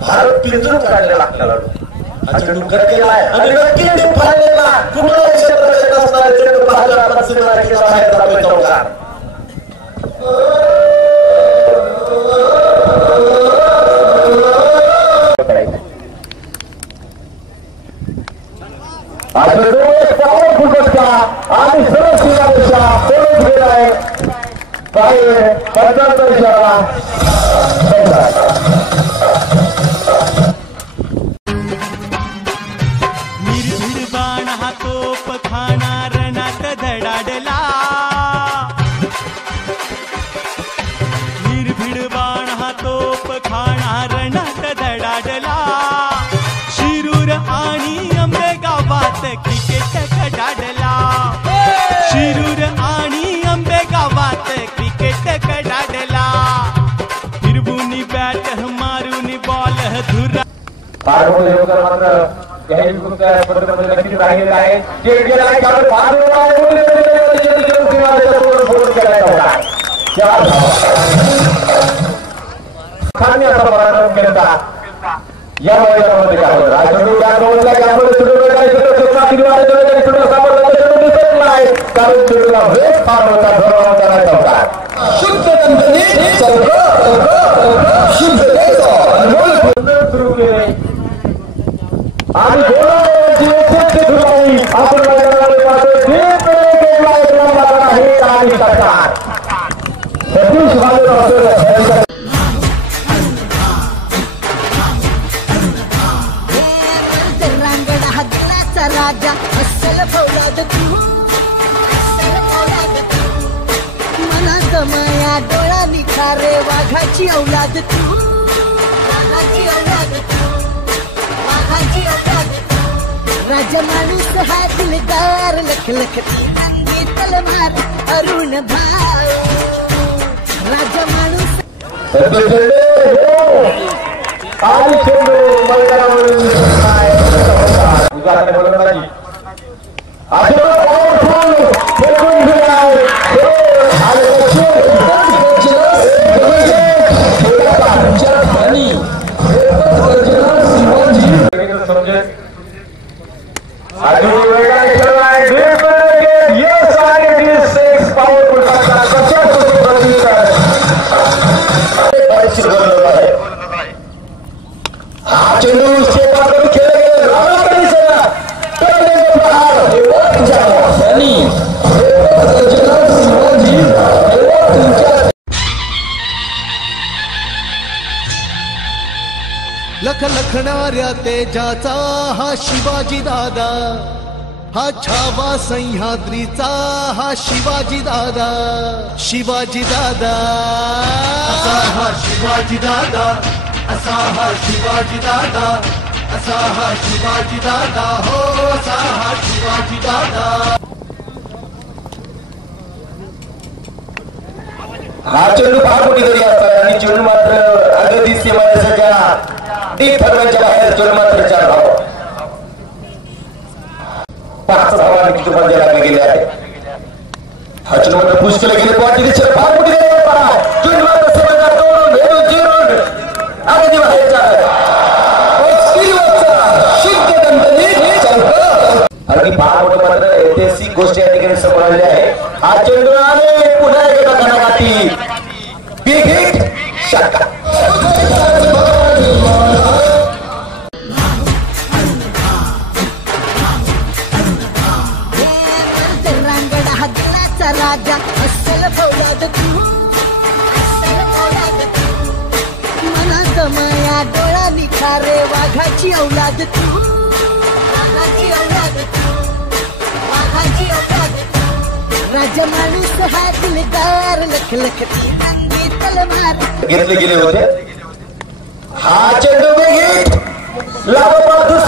भारत पिंजरून काढलेला खेळाडू हा चेंडू कट केलाय आणि नक्की फायनलला कुठला क्षेत्र असणार चेंडू बाहेर पडणार की बाहेर जातोय चौकार पॉवरफुल फटका आणि सरळ सीमारेषा पळून गेलाय बाहेर पडण्याचा इशारा निर्भीड बाण हा तोप खाणार रणात धडाडला निर्भीड बाण हा तोप खाणार रणात धडाडला शिरूर आणि आंबेगावात क्रिकेट कडाडला शिरूर आणि आंबेगावात क्रिकेट कडाडला फिरवून बॅट मारून बॉल धुरा मात्र याही पद्धतीमध्ये नक्कीच राहिलेला आहे चेंडू गेलाय कारण या मैदानामध्ये काय राजू त्यामध्ये दिसत नाही कारण चेंडूला वेग फार होता सुरू केले आणि आपण मैदानामध्ये सतीश राजा अस्सल फौलाद तू मनात माया डोळा निखारे वाघाची औलाद तू वाघाची औलाद राजा माणूस हा दिलदार लख लखती रंगी तलवार अरुण भाव राजा माणूस आणि चेंडू मैदानावरून लख लखणाऱ्या तेजाचा हा शिवाजी दादा हा छावा सह्याद्रीचा हा शिवाजी दादा शिवाजी दादा असा हा शिवाजी दादा असा हा शिवाजी दादा असा हा शिवाजी दादा हो असा हा शिवाजी दादा हा चेंडू फार मोठी तरी असतात आणि चेंडू मात्र अगदी सीमारेषेच्या डीप फर्माच्या बाहेर चेंडू मात्र 4 धावा 5 धावा किती मध्ये लागले गेले आहे हा चेंडू मात्र पुश केला गेले पाठी फार मोठी तरी असतात चेंडू मात्र सीमारेषा तोडून भेटून जिरून अगदी बाहेर अगदी फार मोठं मात्र ऐतिहासिक गोष्ट या ठिकाणी समोर आलेली आहे हा चेंडू आले पुन्हा एकदा घणाघाती बिग हिट षटकार राजा अस्सल फौलाद तू मनात माया डोळा निखारे वाघाची औलाद तू वाघाची औलाद वाघाची औलाद राजा माणूस हा दिलदार लख लखती रंगी तलवार घेतले गेले होते हा चेंडू हिट लागोपाठ